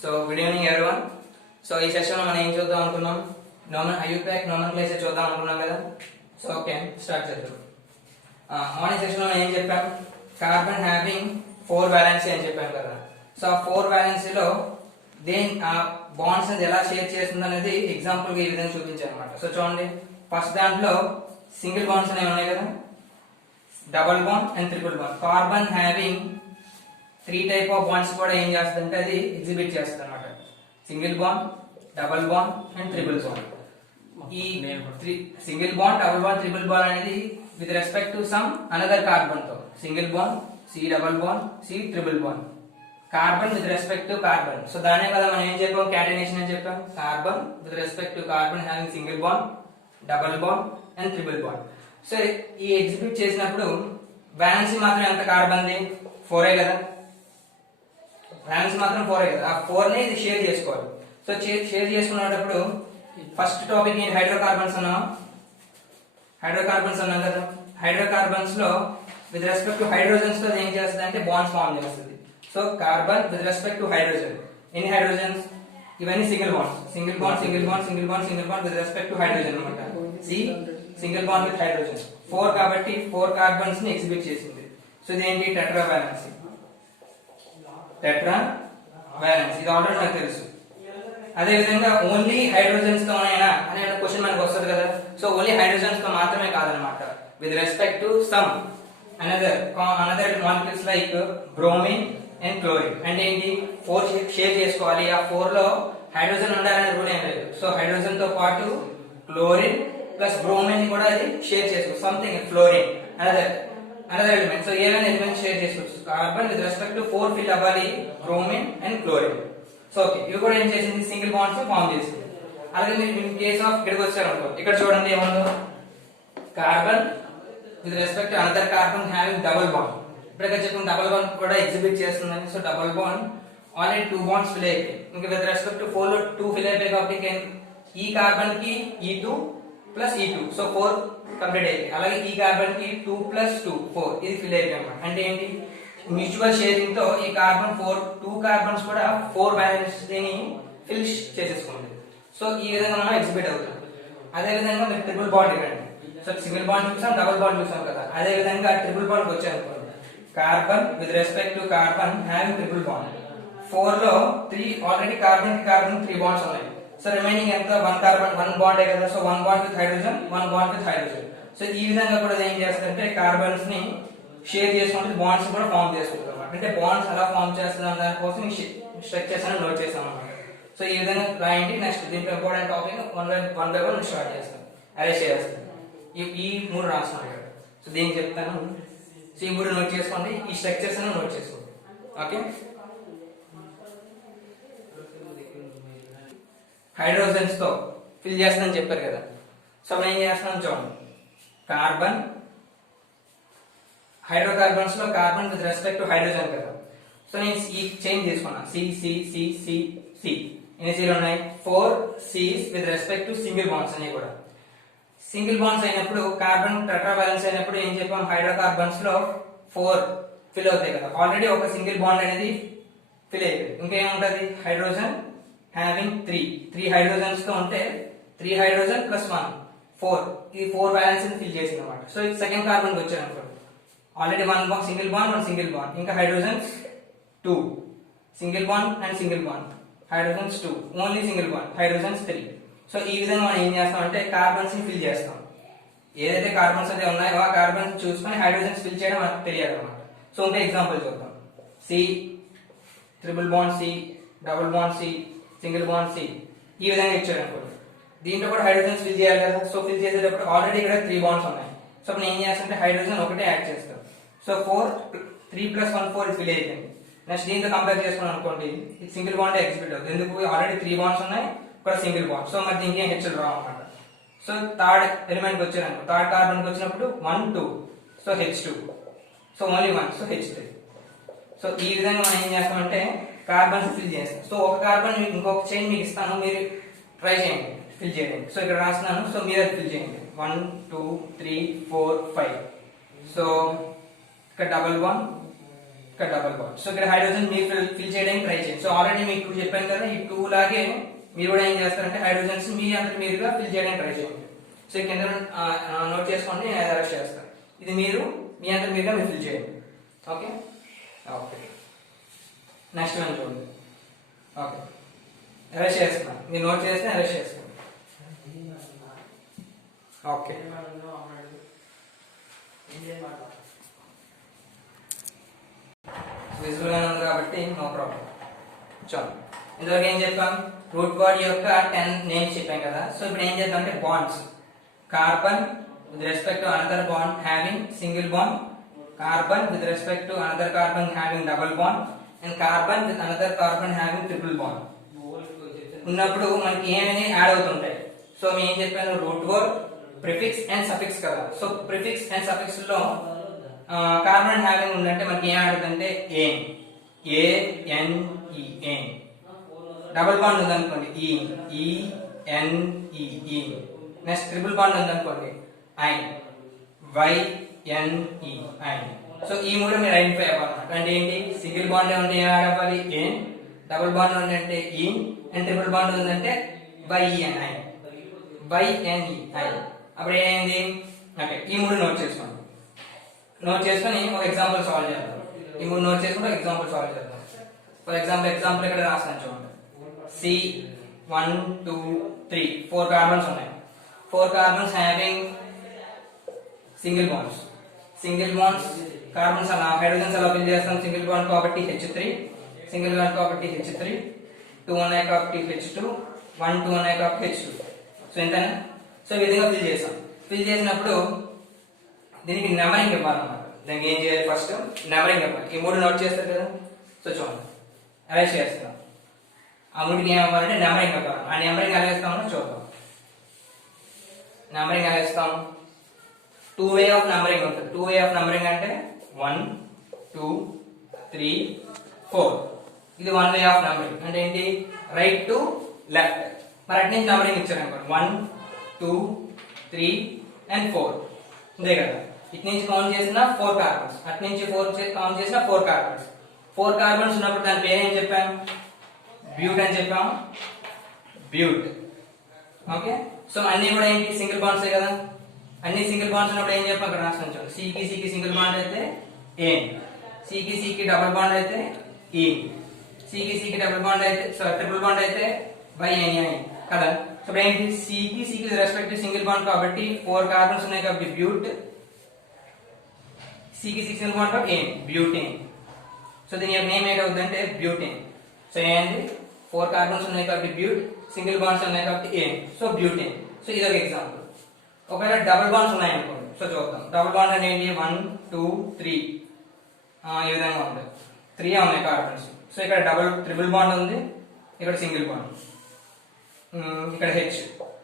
So good evening everyone. So ఈ session లో మనం ఏం చూద్దాం అనుకున్నాం, ఐయుపాక్ నోమెన్క్లేచర్ చూద్దాం అనుకున్నాం కదా. సో ఓకే, స్టార్ట్ చేద్దాం. మార్నింగ్ సెషన్ లో ఏం చెప్పాం, కార్బన్ హ్యావింగ్ 4 వాలెన్సీ అని చెప్పాం కదా. సో ఆ 4 వాలెన్సీలో ఆ బాండ్స్ అనేది ఎలా షేర్ చేస్తుంది అనేది ఎగ్జాంపుల్ గా ఈ విధంగా చూపించాను అనమాట. సో చూడండి, ఫస్ట్ దాంట్లో సింగిల్ బాండ్స్ అనేవి ఉన్నాయి కదా, double bond and triple bond. Carbon having 3 type of bonds కూడా ఏం చేస్తుందంటే అది ఎగ్జిబిట్ చేస్తుంది అనమాట. Single bond, double bond and triple bond. ఈ single bond, double bond, triple bond అనేది with respect to some another carbon తో. Single bond, C double bond, C triple bond. Carbon with respect to carbon. So దానే కదా మనం ఏం చెప్పాం, catenation అని చెప్పాం. Carbon with respect to carbon having single bond, double bond and triple bond. So ఈ exhibit చేసినప్పుడు వాలెన్సీ మాత్రం ఎంత కార్బన్ది, 4 కదా. వాలెన్సీ మాత్రం 4 కదా. ఆ 4 ని ఇది షేర్ చేసుకోవాలి. సో షేర్ చేసుకునేటప్పుడు ఫస్ట్ టాపిక్ ఏంటి, హైడ్రోకార్బన్స్ అన్నాం. హైడ్రోకార్బన్స్ అన్నాం కదా. హైడ్రోకార్బన్స్ లో విత్ రెస్పెక్ట్ టు హైడ్రోజన్స్ తో ఏం చేస్తుంది అంటే బాండ్స్ ఫార్మ్ చేస్తుంది. So carbon with respect to hydrogen, ఎన్ని హైడ్రోజన్స్, ఇవన్నీ single bonds. Single bond, single bond, single bond, single bond with respect to hydrogen అనమాట. C single bond with hydrogen. 4 కాబట్టి 4 carbons ని ఎగ్జిబిట్ చేసింది. సో ఇదేంటి, tetra valency. Tetra valence, ఇది already నాకు తెలుసు. అదే విధంగా ఓన్లీ హైడ్రోజన్స్ తో అయినా అనే క్వశ్చన్ మనకు వస్తుంది కదా. సో ఓన్లీ హైడ్రోజన్స్ తో మాత్రమే కాదనమాట, with respect to some another molecules like bromine and chlorine. అంటే ఏంటి, 4 షేర్ చేసుకోవాలి. ఆ 4 లో హైడ్రోజన్ ఉండాలనే రూల్ ఏం లేదు. సో హైడ్రోజన్ తో పాటు క్లోరిన్ ప్లస్ బ్రోమిన్ కూడా అది షేర్ చేసుకోవచ్చు. Something fluorine, another element. So ఏమైనా ఎలిమెంట్ షేర్ చేసుకోవచ్చు. Carbon with respect to 4 fill అవ్వాలి, bromine and chlorine. So okay, ఇవి కూడా ఏం చేసింది, సింగిల్ బాండ్స్ ఫార్మ్ చేసింది. అలాగే మీరు ఇన్ కేస్ ఆఫ్ ఇక్కడికి వచ్చారు అనుకో, ఇక్కడ చూడండి ఏమన్నా, carbon with respect to another carbon having double bond. ఇప్పుడు ఇక్కడ చెప్పిన డబుల్ బాండ్ కూడా ఎగ్జిబిట్ చేస్తుందని. So double bond already 2 bonds fill అయిపోయి, ఇంకా విత్ రెస్పెక్ట్ టు 4 లో 2 ఫిల్ అయిపోయి కాబట్టి ఈ కార్బన్ కి E2 plus E2, so 4 complete అయిపోయి. అలాగే ఈ కార్బన్ కి 2 ప్లస్ 2 4, ఇది ఫిల్ అయిపోయి అన్నమాట. అంటే ఏంటి, మ్యూచువల్ షేరింగ్ తో ఈ కార్బన్ 2 కార్బన్స్ కూడా 4 వాలెన్సీని ఫిల్ చేసేసుకుంది. సో ఈ విధంగా మనం ఎగ్జిబిట్ అవుతుంది. అదే విధంగా మీరు ట్రిపుల్ బాండ్ ఇవ్వండి. సో సింగిల్ బాండ్ చూసాం, డబుల్ బాండ్ చూసాం కదా. అదే విధంగా ట్రిపుల్ బాండ్ వచ్చారనుకోండి, carbon with respect to carbon having triple bond. 4 లో 3 ఆల్రెడీ కార్బన్ కి కార్బన్ 3 బాండ్స్ ఉన్నాయి. సో రిమైనింగ్ ఎంత, 1 కార్బన్ 1 బాండ్ కదా. So 1 bond with hydrogen, 1 bond with hydrogen. So ఈ విధంగా కూడా ఏం చేస్తుందంటే కార్బన్స్ ని షేర్ చేసుకుంటే బాండ్స్ కూడా ఫార్మ్ చేసుకుంటాం అన్నమాట. అంటే బాండ్స్ ఎలా ఫార్మ్ చేస్తున్నాం దానికోసం స్ట్రక్చర్స్ అని నోట్ చేస్తాం అన్నమాట. సో ఈ విధంగా రాయండి. నెక్స్ట్ దీంట్లో important topic one by one start చేస్తాం, అరేంజ్ చేస్తాం. ఈ 3 రాస్తాం ఇక్కడ. సో దీనికి చెప్తాను. సో ఈ 3 నోట్ చేసుకోండి, ఈ స్ట్రక్చర్స్ అని నోట్ చేసుకోండి. ఓకే, హైడ్రోజన్స్ తో ఫిల్ చేస్తానని చెప్పారు కదా. సో మనం ఏం చేస్తున్నాం చూడండి, కార్బన్, హైడ్రోకార్బన్స్ లో carbon with respect to hydrogen కదా. సో నేను ఈ చైన్ తీసుకున్నా, C C C C C. ఎన్ని సీలు ఉన్నాయి, 4 C's with respect to single bonds అన్ని కూడా. సింగిల్ బాండ్స్ అయినప్పుడు కార్బన్ టెట్రా వాలెన్స్ అయినప్పుడు ఏం చెప్పాం, హైడ్రోకార్బన్స్ లో 4 ఫిల్ అవుతాయి కదా. ఆల్రెడీ ఒక సింగిల్ బాండ్ అనేది ఫిల్ అయిపోయింది. ఇంకేముంటది, హైడ్రోజన్ హ్యావింగ్ 3 హైడ్రోజన్స్ తో ఉంటే 3 హైడ్రోజన్ ప్లస్ 1 4, ఈ 4 వాలెన్స్ ఫిల్ చేసింది అనమాట. సో ఇది సెకండ్ కార్బన్ వచ్చారు అనుకోండి, already 1 single bond, 1 single bond, ఇంకా hydrogens 2, single bond and single bond, hydrogens 2, only single bond, hydrogens 3. So ఈ విధంగా మనం ఏం చేస్తాం అంటే కార్బన్స్ ని ఫిల్ చేస్తాం. ఏదైతే కార్బన్స్ అయితే ఉన్నాయో ఆ కార్బన్స్ చూసుకొని హైడ్రోజన్స్ ఫిల్ చేయడం మనకు తెలియదు అనమాట. సో ఇంకా ఎగ్జాంపుల్ చూద్దాం, C triple bond, C double bond, C single bond, C. ఈ విధంగా ఇచ్చాడు అనుకోండి, దీంట్లో కూడా హైడ్రోజన్స్ ఫిల్ చేయాలి కదా. సో ఫిల్ చేసేటప్పుడు ఆల్రెడీ ఇక్కడ 3 బాండ్స్ ఉన్నాయి. సో మనం ఏం చేస్తామంటే హైడ్రోజన్ ఒకటే యాడ్ చేస్తాం. సో 3 ప్లస్ 1 4 ఫిల్ అయిపోయింది. నెక్స్ట్ దీంతో కంపేర్ చేసుకున్నాం అనుకోండి, ఇది సింగిల్ బాండ్ ఎగ్జిబిట్ అవుతుంది. ఎందుకు, ఆల్రెడీ 3 బాండ్స్ ఉన్నాయి, ఇక్కడ సింగిల్ బాండ్. సో మరి దీనికి హెచ్లు రావు అన్నమాట. సో థర్డ్ ఎలిమెంట్ వచ్చారనుకో, థర్డ్ కార్బన్ వచ్చినప్పుడు 1 2, so H2, so only 1, so H3. So ఈ విధంగా మనం ఏం చేస్తామంటే కార్బన్స్ ఫిల్ చేస్తాం. సో ఒక కార్బన్ ఇంకొక చైన్ మీకు ఇస్తాను, మీరు ట్రై చేయండి ఫిల్ చేయడానికి. సో ఇక్కడ రాస్తున్నాను, సో మీరు ఫిల్ చేయండి. 1 2 3 4 5. సో ఇక్కడ డబుల్ బాండ్, ఇక్కడ డబుల్ బాండ్. సో ఇక్కడ హైడ్రోజన్ మీరు ఫిల్ చేయడానికి ట్రై చేయండి. సో ఆల్రెడీ మీకు 2 చెప్పాను కదా, ఈ 2 లాగే మీరు కూడా ఏం చేస్తారంటే హైడ్రోజన్స్ మీ అంతా మీరుగా ఫిల్ చేయడానికి ట్రై చేయండి. సో కింద నోట్ చేసుకోండి, నేను అరెస్ట్ చేస్తాను. ఇది మీరు మీ అంతా మీరుగా మీరు ఫిల్ చేయండి. ఓకే ఓకే నెక్స్ట్ వన్ చూడండి. ఓకే అరెస్ట్ చేస్తున్నాను, మీరు నోట్ చేస్తే అరెస్ట్ చేస్తాను. ఓకే విజువల్ గా ఉంది కాబట్టి నో ప్రాబ్లం. చాలు, ఇంతవరకు ఏం చెప్పాం, రూట్ వర్డ్ యొక్క 10 నేమ్స్ చెప్పాం కదా. సో ఇప్పుడు ఏం చేద్దాం అంటే bonds. Carbon with respect to another bond having single bond, carbon with respect to another carbon having double bond, and carbon with another carbon having triple bond ఉన్నప్పుడు మనకి ఏమని యాడ్ అవుతుంటాయి. సో మేము ఏం చెప్పాను, root word, prefix and suffix కదా. So prefix and suffix లో carbon having ఉందంటే మనకి ఏం ఆడుతుందంటే ఏన్, ANE. డబుల్ బాండ్ ఉందనుకోండి ENE. నెక్స్ట్ ట్రిపుల్ బాండ్ ఉందనుకోండి YNE. సో ఈ మూడు మీరు ఐడెంటిఫై అవ్వాలన్నమాట. అంటే ఏంటి, సింగిల్ బాండ్ ఉంటే ఏం యాడ్ అవ్వాలి ఏన్, డబుల్ బాండ్ ఉందంటే ఈన్, అండ్ ట్రిపుల్ బాండ్ ఉందంటే YNI. అప్పుడు ఏమైంది, ఓకే ఈ మూడు నోట్ చేసుకోండి. నోట్ చేసుకొని ఒక ఎగ్జాంపుల్ సాల్వ్ చేద్దాం. ఈ మూడు నోట్ చేసుకుంటే ఒక ఎగ్జాంపుల్ సాల్వ్ చేద్దాం. ఫర్ ఎగ్జాంపుల్ ఇక్కడ రాస్తాను చూడండి. C1 2 3 4 కార్బన్స్ ఉన్నాయి. 4 carbons having single bonds. Carbons అలా హైడ్రోజన్స్ అలా ఫిల్ చేస్తాం. సింగిల్ బాండ్ కాబట్టి H3, సింగిల్ బాండ్ కాబట్టి H3, 2 ఉన్నాయి కాబట్టి H2, 1 2 ఉన్నాయి కాబట్టి H2. సో ఎంతనా, సో ఈ విధంగా ఫిల్ చేస్తాం. ఫిల్ చేసినప్పుడు దీనికి నెంబరింగ్ ఇవ్వాలన్నమాట. దానికి ఏం చేయాలి, ఫస్ట్ నెంబరింగ్ ఇవ్వాలి. ఈ మూడు నోట్ చేస్తారు కదా. సో చూడండి అరేంజ్ చేస్తాం. ఆ మూడుకి ఏం ఇవ్వాలంటే నెంబరింగ్ ఇవ్వాలి. ఆ నెంబరింగ్ ఎలా ఇస్తామో చూద్దాం. నెంబరింగ్ ఎలా ఇస్తాం, 2 వే ఆఫ్ నెంబరింగ్ ఉంటుంది. 2 వే ఆఫ్ నెంబరింగ్ అంటే 1 2 3 4. ఇది 1 వే ఆఫ్ నెంబరింగ్. అంటే ఏంటి, రైట్ టు లెఫ్ట్. మరి అటు నుంచి నెంబరింగ్ ఇచ్చారు అనుకోండి 1 2 3 and 4 అంతే కదా. ఇటు నుంచి కౌంట్ చేసిన 4 కార్బన్స్, అటు నుంచి 4 కౌంట్ చేసిన 4 కార్బన్స్. 4 కార్బన్స్ ఉన్నప్పుడు దాని పేరు ఏం చెప్పాం, బ్యూట్ అని చెప్పాం. బ్యూట్. ఓకే, సో అన్ని కూడా ఏంటి సింగిల్ బాండ్సే కదా. అన్ని సింగిల్ బాండ్స్ ఉన్నప్పుడు ఏం చెప్పాం, అక్కడ రాస్తాను చూడండి. సికి సింగిల్ బాండ్ అయితే ఏన్, సికి డబుల్ బాండ్ అయితే ఈ, సికి డబుల్ బాండ్ అయితే ట్రిపుల్ బాండ్ అయితే YNI కదా. సో ఇప్పుడు ఏంటి, సికి రెస్పెక్ట్ సింగిల్ బాండ్ కాబట్టి 4 కార్బన్స్ ఉన్నాయి కాబట్టి బ్యూట్, సికి సింగిల్ బాండ్ కాబట్టి ఏన్, బ్యూటేన్. సో దీని యొక్క నేమ్ ఏంటవుతుంది అంటే బ్యూటేన్. సో ఏంటి, 4 కార్బన్స్ ఉన్నాయి కాబట్టి బ్యూట్, సింగిల్ బాండ్స్ ఉన్నాయి కాబట్టి ఏన్, సో బ్యూటేన్. సో ఇది ఒక ఎగ్జాంపుల్. ఒకవేళ డబుల్ బాండ్స్ ఉన్నాయి అనుకోండి. సో చూద్దాం, డబుల్ బాండ్ అంటే ఏంటి, 1 2 3 ఈ విధంగా ఉంది. 3 ఉన్నాయి కార్బన్స్. సో ఇక్కడ ట్రిపుల్ బాండ్ ఉంది, ఇక్కడ సింగిల్ బాండ్, ఇక్కడ H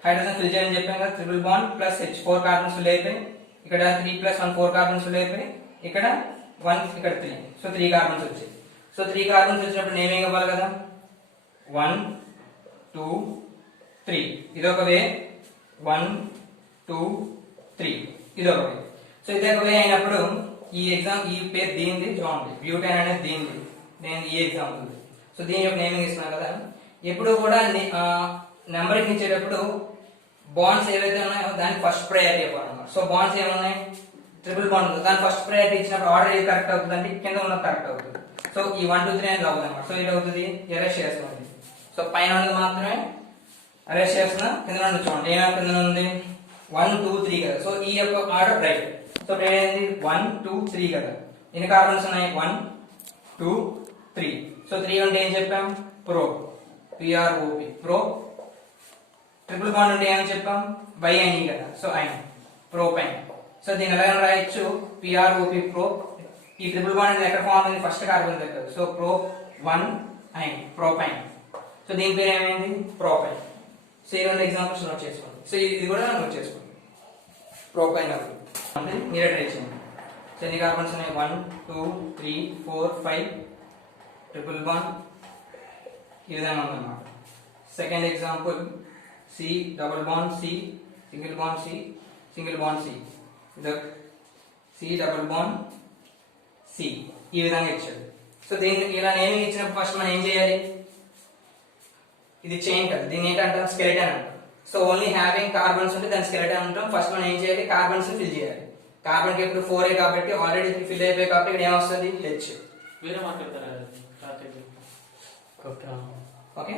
హైడ్రోజన్ ఫిల్ చేయని చెప్పాం కదా. Triple bond plus H 4 carbons fill అయిపోయి, ఇక్కడ 3 + 1 4 కార్బన్స్ ఫిల్ అయిపోయి, ఇక్కడ 1 ఇక్కడ 3. సో 3 కార్బన్స్ వచ్చాయి. సో 3 కార్బన్స్ వచ్చినప్పుడు నేమ్ ఏం ఇవ్వాలి కదా, 1 2 3. ఇది ఒక వే, 1 2 3 ఇది ఒక వే. సో ఇది ఒక వే అయినప్పుడు ఈ పేరు దీనిది చూడండి, బ్యూటైన్ అనేది దీనిది, నేను ఈ ఎగ్జాంపుల్. సో దీని యొక్క నేమింగ్ ఇస్తున్నాను కదా. ఎప్పుడు కూడా నెంబరింగ్ ఇచ్చేటప్పుడు బాండ్స్ ఏవైతే ఉన్నాయో దానికి ఫస్ట్ ప్రయారిటీ ఇవ్వాలన్నమాట. సో బాండ్స్ ఏమున్నాయి, ట్రిపుల్ బాండ్ ఉంది, దాని ఫస్ట్ ప్రయారిటీ ఇచ్చినప్పుడు ఆర్డర్ ఏది కరెక్ట్ అవుతుంది అంటే కింద ఉన్నది కరెక్ట్ అవుతుంది. సో ఈ 1 2 3 అనేది అవుతుంది అనమాట. సో ఇది అవుతుంది ఎరేస్ చేస్తుంది. సో పైన ఉన్నది మాత్రమే అరెస్ట్ చేస్తున్నా, కింద నుండి చూడండి ఏమైనా కింద ఉంది 1 2 3 కదా. సో ఈ యొక్క ఆర్డర్ రైట్. సో ఏంటి 1 2 3 కదా. ఎన్ని కార్బన్స్ ఉన్నాయి, 1 2 3. సో 3 అంటే ఏం చెప్పాం, pro, PROP pro. Triple bond అంటే ఏమని చెప్పాం, YNE కదా. సో ఐన్, ప్రోపైన్. సో దీన్ని ఎలా రాయొచ్చు, PROP ప్రో. ఈ ట్రిపుల్ బాండ్ అనేది ఎక్కడ ఫామ్ అయింది, ఫస్ట్ కార్బన్ దగ్గర. So pro 1 ఐన్, ప్రోపైన్. సో దీని పేరు ఏమైంది, ప్రోపైన్. సో ఈ 2 ఎగ్జాంపుల్స్ నోట్ చేసుకోండి. సో ఇది కూడా నోట్ చేసుకోండి, ప్రోపైన్ అంటే మీరే ట్రై చేయండి. సో ఎన్ని కార్బన్స్ ఉన్నాయి, 1 2 3 4 5 ట్రిపుల్ బాండ్ ఈ విధంగా ఉందన్నమాట. Second example C double bond C, single bond C, single bond C, C double bond C. ఈ విధంగా ఇచ్చాడు. సో దీన్ని ఇలా నేమింగ్ ఇచ్చినప్పుడు ఫస్ట్ మనం ఏం చేయాలి, ఇది చైన్ కదా, దీన్ని ఏంటంటాం స్కెలిటన్ అంటాం. సో ఓన్లీ హ్యావింగ్ కార్బన్స్ ఉంటే దాని స్కెలిటన్ అంటాం. ఫస్ట్ మనం ఏం చేయాలి, కార్బన్స్ ఫిల్ చేయాలి. కార్బన్ కి ఇప్పుడు 4 కాబట్టి ఆల్రెడీ ఫిల్ అయిపోయి కాబట్టి ఇక్కడ ఏమొస్తుంది హెచ్. వేరే మాట్లాడతారా? ఓకే,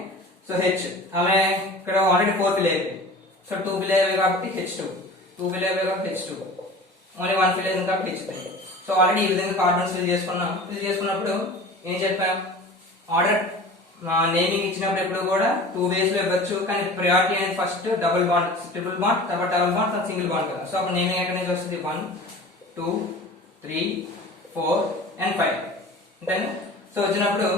సో హెచ్ ఆమె ఇక్కడ ఆల్రెడీ 4 ఫిల్ అయిపోయి, సో 2 ఫిల్ అయిపోయి కాబట్టి H2, 2 ఫిల్ అయిపోయి కాబట్టి H2, ఓన్లీ 1 ఫిల్ అయింది కాబట్టి H3. సో ఆల్రెడీ ఈ విధంగా కార్బన్స్ ఫిల్ చేసుకున్నాం. ఫిల్ చేసుకున్నప్పుడు ఏం చెప్పాం, ఆర్డర్ నేమింగ్ ఇచ్చినప్పుడు ఎప్పుడు కూడా 2 వేస్ లో ఇవ్వచ్చు, కానీ ప్రయారిటీ అనేది first double bond, triple bond, తర్వాత డబుల్ బాండ్, తర్వాత సింగిల్ బాండ్ కదా. సో అప్పుడు నేమింగ్ ఎక్కడ నుంచి వస్తుంది, 1 2 3 4 and 5 అంతేనా. సో వచ్చినప్పుడు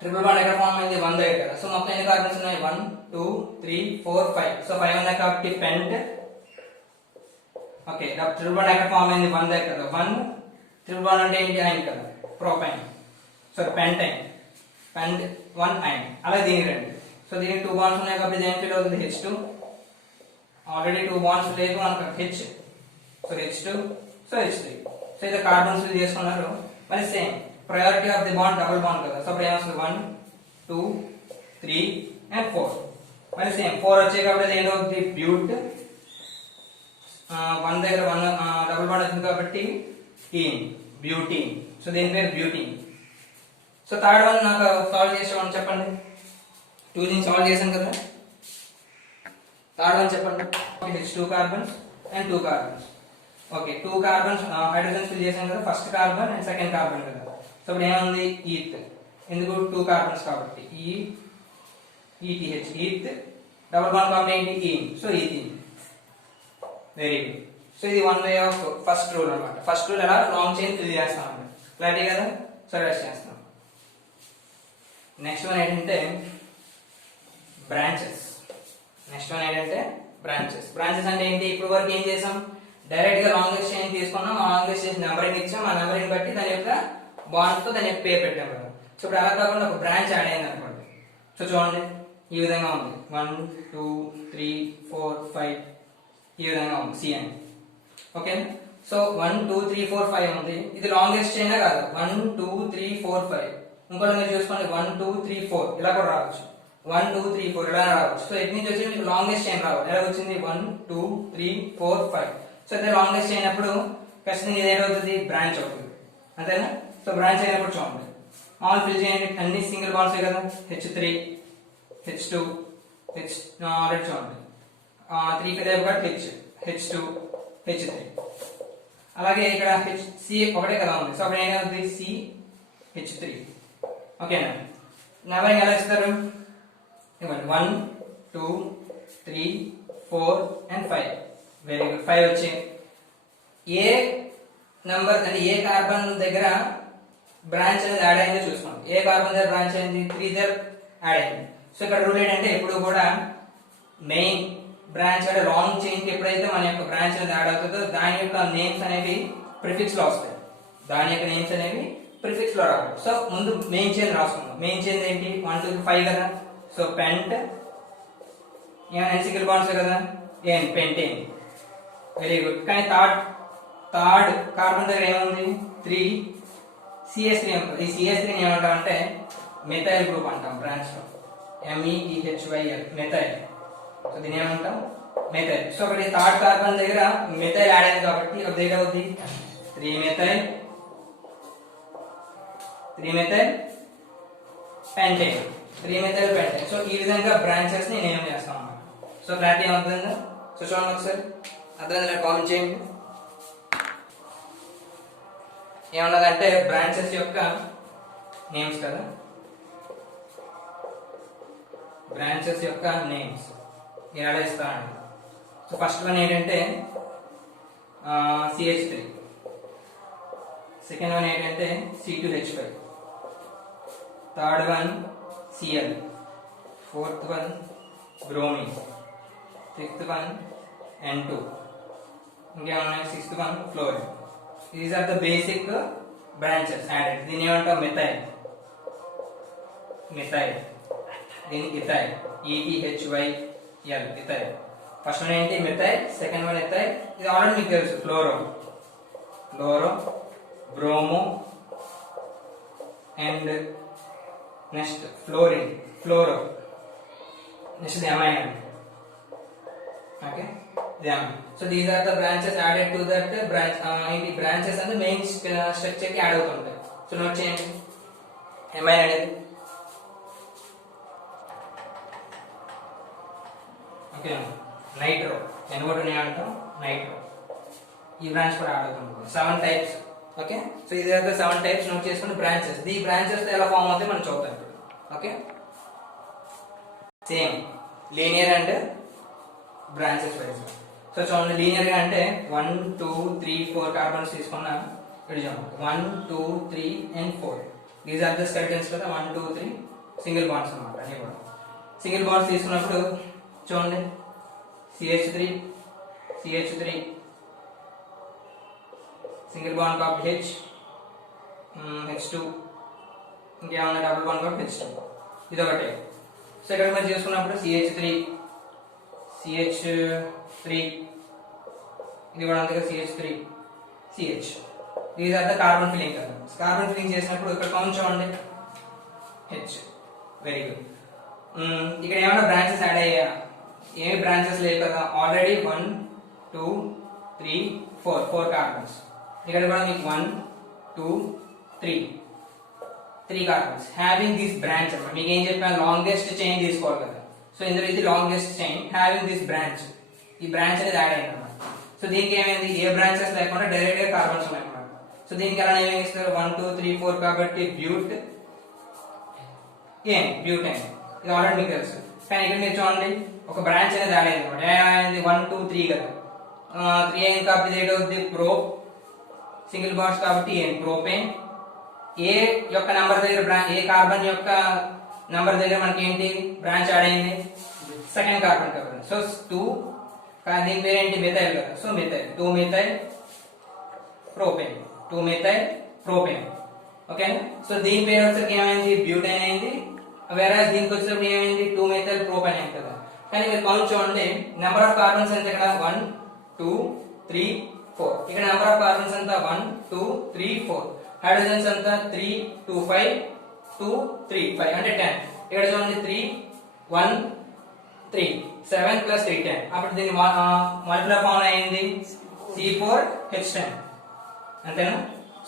ట్రిపుల్ బాండ్ ఎక్కడ ఫార్మ్ అయింది, 1 దగ్గర కదా. సో మొత్తం ఎన్ని కార్బన్స్ ఉన్నాయి, 1 2 3 4 5. సో 5 ఉన్నాయి కాబట్టి పెంట్. ఓకే, ట్రిపుల్ బాండ్ ఎక్కడ ఫార్మ్ అయింది, 1 దగ్గర కదా. 1 ట్రిపుల్ బాండ్ అంటే ఏంటి, ఐన్ కదా, ప్రోపైన్. సో పెంటైన్, పెంట్ 1 ఐన్. అలాగే దీనికి రండి. సో దీనికి 2 బాండ్స్ ఉన్నాయి కాబట్టి దేని ఫిల్ అవుతుంది, H2. ఆల్రెడీ 2 బాండ్స్ లేదు మనకు H, so H2, so H3. So ఇది కార్బన్స్ ఫిల్ చేసుకున్నారు. మరి same priority of the bond double bond కదా. సో అప్పుడు ఏమొస్తుంది, 1 2 3 and 4. మరి సేమ్ 4 వచ్చాయి కాబట్టి ఏంటవుతుంది, బ్యూట్. 1 దగ్గర 1 డబుల్ బాండ్ వచ్చింది కాబట్టి టీన్, బ్యూటీన్. సో దీని పేరు బ్యూటీన్. సో థర్డ్ వన్ నాకు సాల్వ్ చేసామని చెప్పండి. 2 దీన్ని సాల్వ్ చేశాను కదా. థర్డ్ వన్ చెప్పండి. H2 carbons and 2 carbons. Okay, 2 carbons hydrogen fill చేశాం కదా, first carbon and second carbon కదా. సో ఇప్పుడు ఏముంది, ఈత్. ఎందుకు, 2 కార్బన్స్ కాబట్టి ETH, ఈత్. డబుల్ బాండ్ కాబట్టి ఏంటి, ene. So ethene. Very good. So ఇది 1 వే ఆఫ్ ఫస్ట్ రూల్ అన్నమాట. ఫస్ట్ రూల్ ఎలా లాంగ్ చైన్ ఫిల్ చేస్తాం అంటే క్లారిటీ కదా. సో రెస్ట్ చేస్తాం. నెక్స్ట్ వన్ ఏంటంటే బ్రాంచెస్. నెక్స్ట్ వన్ ఏంటంటే బ్రాంచెస్. బ్రాంచెస్ అంటే ఏంటి, ఇప్పుడు వరకు ఏం చేసాం, డైరెక్ట్ గా లాంగెస్ట్ చైన్ తీసుకున్నాం, ఆ లాంగెస్ట్ చైన్ నెంబరింగ్ ఇచ్చాం, ఆ నెంబరింగ్ బట్టి దాని యొక్క బాండ్స్ తో దాని యొక్క పేరు పెట్టాం కదా. సో ఇప్పుడు అలా కాకుండా ఒక బ్రాంచ్ యాడ్ అయింది అనుకోండి. సో చూడండి ఈ విధంగా ఉంది, 1 2 3 4 5 ఈ విధంగా ఉంది సి అని. ఓకే, సో 1 2 3 4 5 ఉంది. ఇది లాంగెస్ట్ చైన్ కాదు, 1 2 3 4 5. ఇంకోటి మీరు చూసుకోండి, 1 2 3 4 ఇలా కూడా రావచ్చు, 1 2 3 4 ఇలా రావచ్చు. సో ఇటు నుంచి వచ్చి మీకు లాంగెస్ట్ చైన్ రావాలి. ఎలా వచ్చింది, 1 2 3 4 5. సో అయితే లాంగెస్ట్ చైన్ అప్పుడు ఖచ్చితంగా ఇది ఏమవుతుంది, బ్రాంచ్ అవుతుంది, అంతేనా. సో బ్రాంచ్ అయినప్పుడు చూడండి, ఆల్ ఫిల్ చేయండి, అన్ని సింగిల్ బాండ్స్ కదా. H3 H2 H ఆల్రెడీ చూడండి 3 ఫిల్ అయ్యారు కాబట్టి H2 H3. అలాగే ఇక్కడ C ఒకటే కదా ఉంది. సో అప్పుడు ఏమవుతుంది, CH3. ఓకేనా. నెంబరింగ్ ఎలా ఇస్తారు, ఇవ్వండి 1 2 3 4 and 5. Very good. 5 వచ్చి ఏ నెంబర్ అంటే ఏ కార్బన్ దగ్గర బ్రాంచ్ అనేది యాడ్ అయిందో చూసుకోండి. ఏ కార్బన్ దగ్గర బ్రాంచ్ అయింది, 3 దగ్గర యాడ్ అయింది. సో ఇక్కడ రూల్ ఏంటంటే ఎప్పుడు కూడా మెయిన్ బ్రాంచ్ అంటే లాంగ్ చైన్ కి ఎప్పుడైతే మన యొక్క బ్రాంచ్ అనేది యాడ్ అవుతుందో దాని యొక్క నేమ్స్ అనేవి ప్రిఫిక్స్ లో వస్తాయి. దాని యొక్క నేమ్స్ అనేవి ప్రిఫిక్స్ లో రావాలి. సో ముందు మెయిన్ చైన్ రాసుకుందాం. మెయిన్ చైన్ ఏంటి, 1 2 5 కదా. సో పెంట్, సింగిల్ బాండ్స్ కదా, ఏం పెంటేన్. Very good. కానీ థర్డ్ కార్బన్ దగ్గర ఏముంది, 3 CH3 ఉంటుంది. ఈ CH3 ఏమంటాం అంటే మెథైల్ గ్రూప్ అంటాం బ్రాంచ్ లో, METHYL మెథైల్. సో దీని ఏమంటాం, మెథైల్. సో అక్కడ థర్డ్ కార్బన్ దగ్గర మెథైల్ యాడ్ అయింది కాబట్టి అది దగ్గర అవుతుంది 3 methyl pentane. 3 methyl pentane. So ఈ విధంగా బ్రాంచెస్ ని నేమ్ చేస్తాం అన్నమాట. సో క్లారిటీ ఏమవుతుందో సో చూడండి ఒకసారి, అర్థమైందా, కామెంట్ చేయండి. ఏమన్నదంటే బ్రాంచెస్ యొక్క నేమ్స్ కదా, బ్రాంచెస్ యొక్క నేమ్స్ నేను ఎలా ఇస్తానండి. సో ఫస్ట్ వన్ ఏంటంటే CH3, సెకండ్ వన్ ఏంటంటే C2H5, third one Cl, fourth one bromine, fifth one N2, ఇంకేమన్నా sixth one fluorine. These are the basic branches added. దీని ఏమంటాం, మెథైల్, దీని ethyl, ETHYL ethyl. First one ఏంటి methyl, second one ethyl. ఇది already మీకు తెలుసు, fluoro, bromo, and next fluorine, fluoro, next the amine. Okay, the amine. So these are the branches added to that branch. The branches and the main structure ki add avutuntayi. So note cheyandi amine anedi. Okay, nitro, NO2 ని అంటాం nitro. ఈ branch కూడా add అవుతుంది. 7 types. Okay, so ఇది అయితే 7 types note చేసుకుని branches. ఈ branches ఎలా ఫామ్ అవుతాయి మనం చూద్దాం ఇప్పుడు. Okay, same linear and branches wise. So చూడండి, లీనియర్ గా అంటే 1 2 3 4 కార్బన్స్ తీసుకున్నా విడిజాం 1 2 3 and 4. These are the skeletons కదా, 1 2 3 సింగిల్ బాండ్స్ అన్నమాట. అన్ని కూడా సింగిల్ బాండ్స్ తీసుకున్నప్పుడు చూడండి, CH3 CH3 సింగిల్ బాండ్ కాబట్టి H2, ఇంకేమన్నా డబుల్ బాండ్ కాబట్టి H2. ఇది ఒకటే. సో ఇక్కడ మనం చేసుకున్నప్పుడు CH3 ఇది కూడా అంతే, CH3 CH. These are the carbon filling కదా. కార్బన్ ఫిల్లింగ్ చేసినప్పుడు ఇక్కడ కౌంట్ చూడండి, H. Very good. ఇక్కడ ఏమైనా బ్రాంచెస్ యాడ్ అయ్యా? ఏమి బ్రాంచెస్ లేవు కదా, ఆల్రెడీ 1 2 3 4 కార్బన్స్. ఇక్కడ కూడా మీకు 1 2 3 కార్బన్స్ హ్యావింగ్ దిస్ బ్రాంచ్ అన్నమాట. మీకు ఏం చెప్పాను, లాంగెస్ట్ చైన్ తీసుకోవాలి కదా. సో ఇందులో ఇది longest chain having this branch. ఈ బ్రాంచ్ అనేది యాడ్ అయింది అన్నమాట. సో దీనికి ఏమైంది, ఏ బ్రాంచెస్ లేకుండా డైరెక్ట్ గా కార్బన్స్ ఉన్నాయి అన్నమాట. సో దీనికి ఎలా ఏమేమి ఇస్తారు, 1 2 3 4 కాబట్టి బ్యూటైన్. ఇది ఆల్రెడీ మీకు తెలుసు. కానీ ఇక్కడ మీరు చూడండి, ఒక బ్రాంచ్ అనేది యాడ్ అయింది అనమాట. ఏమైంది, 1 2 3 కదా. 3 అయింది కాబట్టి ఇది ఏంటవుద్ది, ప్రోప్. సింగిల్ బాండ్స్ కాబట్టి ప్రోపేన్. ఏ యొక్క నంబర్ దగ్గర ఏ కార్బన్ యొక్క నంబర్ దగ్గర మనకి ఏంటి బ్రాంచ్ యాడ్ అయింది, సెకండ్ కార్బన్ కాబట్టి. సో 2, దీని పేరు ఏంటి, మిథైల్ కదా. So methyl, 2 methyl propane, 2 methyl propane. Okay, so దీని పేరు వచ్చేసరికి ఏమైంది, బ్యూటైన్ అయింది. వేరే దీనికి వచ్చేసరికి ఏమైంది, 2 మిథైల్ ప్రోపేన్ అయింది కదా. కానీ మీరు కౌంట్ చూడండి, నెంబర్ ఆఫ్ కార్బన్స్ ఎంత ఇక్కడ, 1 2 3 4. ఇక్కడ నెంబర్ ఆఫ్ కార్బన్స్ ఎంత, 1 2 3 4. హైడ్రోజన్స్ ఎంత, 3 2 5 2 3 5 అంటే 10. ఇక్కడ చూడండి, 3 1 3 7 plus 3 10. అప్పుడు దీని మాలిక్యులర్ ఫార్ములా ఏంది, C4H10 అంతేనా.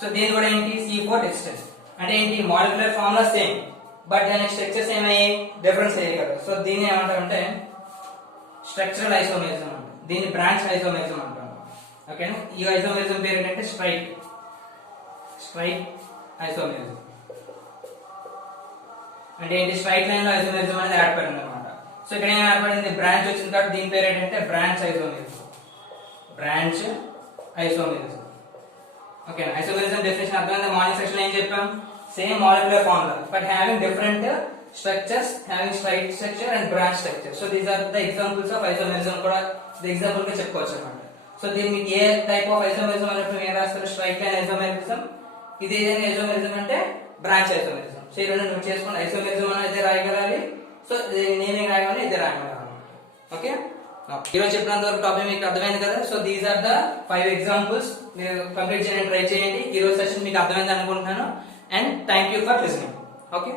సో దీని కూడా ఏంటి, C4H10 అంటే ఏంటి, మాలిక్యులర్ ఫార్ములా సేమ్, బట్ దాని స్ట్రక్చర్స్ ఏమయ్యాయి, డిఫరెన్స్ అయ్యాయి కదా. సో దీన్ని ఏమంటారంటే స్ట్రక్చరల్ ఐసోమెరిజం అంటారు, దీన్ని బ్రాంచ్ ఐసోమెరిజం అంటారు. ఓకేనా, ఈ ఐసోమెరిజం పేరు ఏంటంటే స్ట్రైక్ ఐసోమెరిజం. అంటే ఏంటి, స్ట్రైట్ లైన్ లో ఐసోమెరిజం అనేది ఏర్పడింది అనమాట. సో ఇక్కడ ఏం ఏర్పడింది, బ్రాంచ్ వచ్చింది కాబట్టి దీని పేరు ఏంటంటే branch isomerism. Okay, isomerism definition అర్థమైంది. మార్నింగ్ సెక్షన్ ఏం చెప్పాం, same molecular formula but having different structures, having straight structure and branch structure. So these are the examples of isomerism కూడా the example గా చెప్పుకోవచ్చు అన్నమాట. సో దీనికి ఏ టైప్ ఆఫ్ ఐసోమెరిజం అన్నప్పుడు ఏం రాస్తారు, స్ట్రైట్ లైన్ ఐసోమెరిజం. ఇది ఏదైనా ఐసోమెరిజం అంటే బ్రాంచ్ ఐసోమెరిజం. సో ఈ రెండు నోట్ చేసుకోండి, ఐసోమెరిజం అనేది అయితే రాయగలాలి. సో నేమింగ్ రాయగానే ఇదే రాయగలగాలి. ఓకే, ఈరోజు చెప్పినంత వరకు టాపిక్ మీకు అర్థమైంది కదా. So these are the 5 examples. మీరు కంప్లీట్ చేయడానికి ట్రై చేయండి. ఈ రోజు సెషన్ మీకు అర్థమైంది అనుకుంటున్నాను. And thank you for listening. Okay.